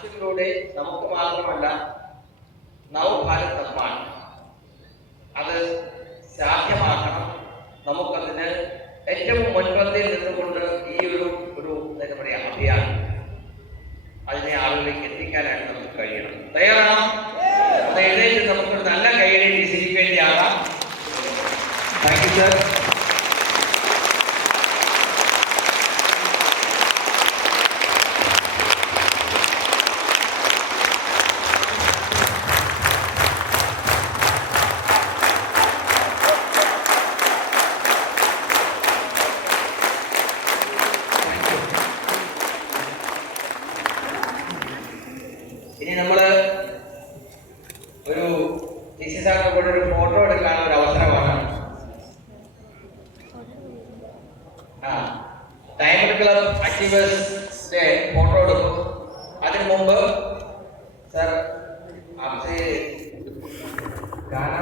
ആർട്സിലൂടെ നമുക്ക് മാത്രമല്ല നവഭാരത് നിർമ്മാണം അത് സാധ്യമാക്കണം. നമുക്കതിന് ഏറ്റവും മുൻപന്തിയിൽ നിന്നുകൊണ്ട് ഈ ഒരു എന്താ പറയുക അഭിയാനം അതിനെ ആളുകളിലേക്ക് എത്തിക്കാനായിട്ട് നമുക്ക് കഴിയണം. തയ്യാറാണോ? അത് എഴുന്നേറ്റ് നമുക്കൊരു നല്ല കൈയുടെ ഡിസിക്ക് വേണ്ടിയാകാം. Thank you sir. ഇനി നമ്മള് ഒരു സാറിന്റെ കൂടെ ഒരു ഫോട്ടോ എടുക്കാനുള്ള ഒരു അവസരമാണ്. ഡയമണ്ട് ക്ലബ് അച്ചീവേഴ്സിന്റെ ഫോട്ടോ എടുക്കും. അതിനു മുമ്പ് സർ आपसे गाना